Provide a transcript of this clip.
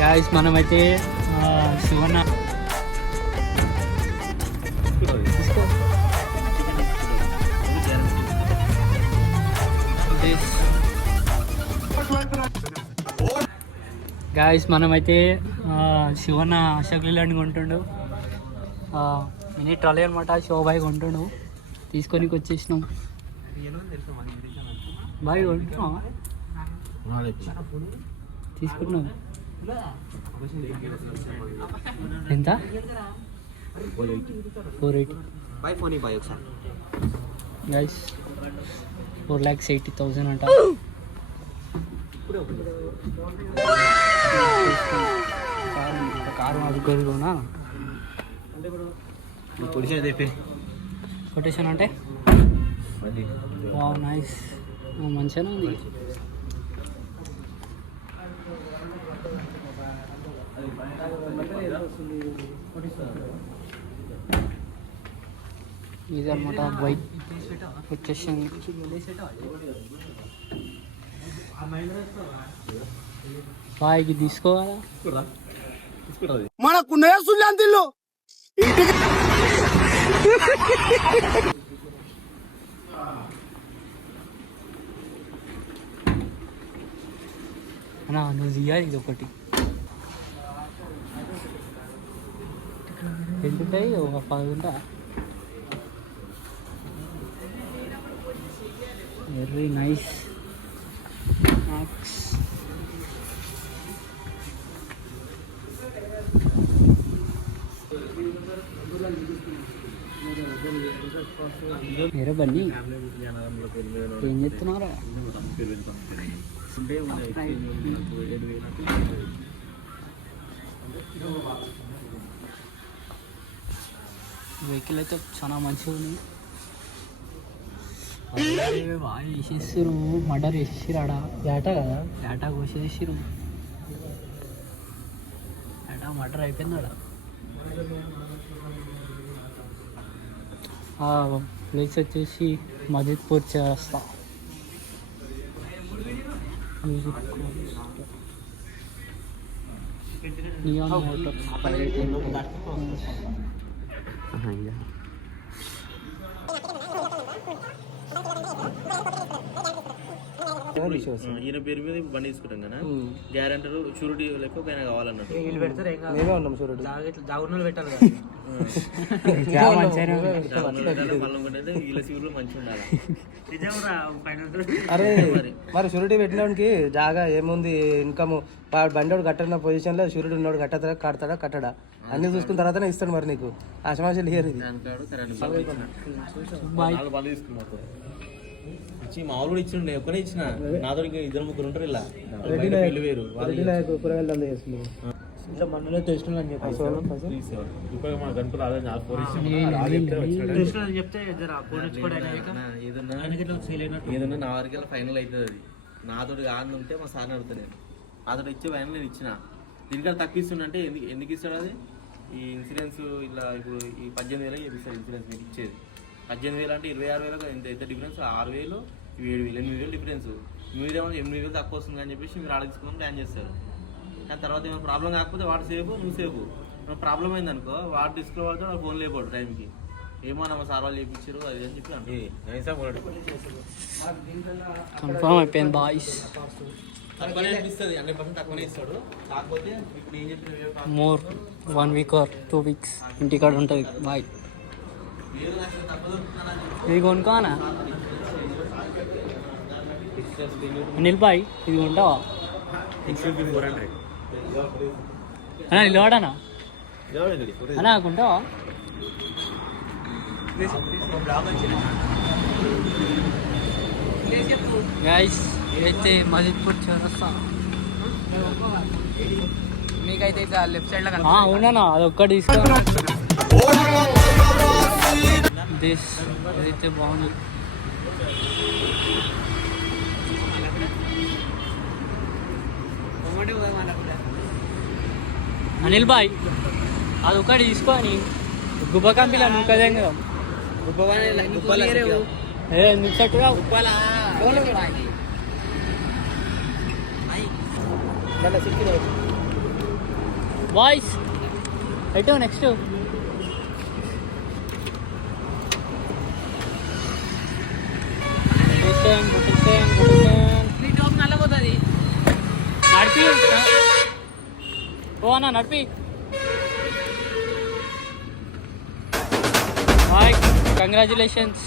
Guys మనమైతే Shivanna guys మనమైతే శివన్న అశోక్ లీలాండ్ కొంటుండు. మినీ ట్రాలీ అనమాట. శివబాయి కొంటుండు, తీసుకొని వచ్చేసినాం. బాయ్ కొంటున్నావా? తీసుకున్నాం. ఎంత? 480 గైస్. 4,80,000 అంట. కారు అడుగునా కొటేషన్ అంటే నైస్, మంచిగానే ఉంది. ఇదన్నమాట బైక్ వచ్చేసి. బాయ్కి తీసుకోవాలా మనకు నేర్చుల్లాంతిల్లు ఇంటికి అన్నా నువ్వు తీయాలి. ఇది ఒకటి ఎంతుంటాయి? ఒక 10 ఉంటా. Very nice. వేరే బండి ఏం చెప్తున్నారా? వెహికల్ అయితే చాలా మంచిగా ఉంది. బాగా వేసేసారు, మర్డర్ వేసేసారు. ఆడ ఏటా కదా, ఏటా కోసేసారు. ఏటా మర్డర్ అయిపోయింది ఆడ. ప్లేస్ వచ్చేసి మజిద్పూర్ చేస్తా. నియాన్ మోటార్స్ ఈయన పేరు మీద బండి తీసుకుంటాం కదా, గ్యారెంటర్ షూరిటీ లెక్క ఒక ఆయన కావాలన్నట్టు. వీళ్ళ సీవులు మంచిగా ఉండాలి. అరే మరి షూరిటీ పెట్టినోడికి జాగా ఏముంది, ఇన్కమ్ బండి వాడు కట్టిన పొజిషన్ లో షూరిటీ ఉన్నోడు కట్టడా అన్ని చూసుకున్న తర్వాతనే ఇస్తాడు. మరి నీకు ఆశమాషలు ఇయ్యరు. ఇది ఇచ్చి మామూలు కూడా ఇచ్చిండే, ఒక్కనే ఇచ్చిన. నాతో ఇంకా 2-3 ఉంటారు. ఇలా వేరు కూరగాయలు అందా చేస్తుంది. మనలో తెలిసిన అని చెప్పి ఏదన్నా నా వరకు ఫైనల్ అవుతుంది. అది నాతోటి కాని ఉంటే మా సార్ని అడుగుతాను. నాతో ఇచ్చే ఫైనల్ నేను ఇచ్చిన. దీనికన్నా తక్కువ ఇస్తుండే ఎందుకు ఇస్తాడు? అది ఈ ఇన్సూరెన్స్ ఇలా ఇప్పుడు ఈ 18,000 చేపిస్తాడు ఇన్సూరెన్స్. మీకు ఇచ్చేది 18,000 అంటే 26,000 ఎంత డిఫరెన్స్? 6,000, 7,000, 8,000 డిఫరెన్స్. మీరేమో 8,000 తక్కువ వస్తుంది అని చెప్పేసి మీరు ఆలోచించుకొని ప్లాన్ చేస్తారు. కానీ తర్వాత ఏమైనా ప్రాబ్లం కాకపోతే వాడు సేఫ్, నువ్వు సేఫ్. ప్రాబ్లం అయిందనుకో వాడు తీసుకోవాలంటే వాడు ఫోన్ లేకపోడు టైంకి. ఏమో నమ్మ సార్ వాళ్ళు చేయించారు అది అని చెప్పి కన్ఫర్మ్ అయిపోయింది బాయ్స్. తక్కువనే అనిపిస్తుంది, 100% తక్కువనే ఇస్తాడు. కాకపోతే ఇప్పుడు ఏం చెప్పిన మోర్ 1 week or 2 weeks ఇంటికాడ ఉంటుంది. బాయ్. ఇది కొనుక్కోనా అనిల్ బాయ్? ఇది కొంటావా? అన్నా నిలబడానా అన్నా కొంటావా? గైస్ ఇదైతే మజిద్పూర్ చౌరస్తా. మీకైతే ఇట్లా లెఫ్ట్ సైడ్ లో అవునా? అదొక్కటి తీసుకో. ఇదైతే బాగుంది. అనిల్ బాయ్ అదొకటి తీసుకో అని గుబ్బ కంపిలా నువ్వు కదా ఎందుకు చెట్టుగా బాయ్స్ ఎటు నెక్స్ట్ నల్లపోతుంది నడిపి ఓ అన్న నడిపి బాయ్ కంగ్రాచులేషన్స్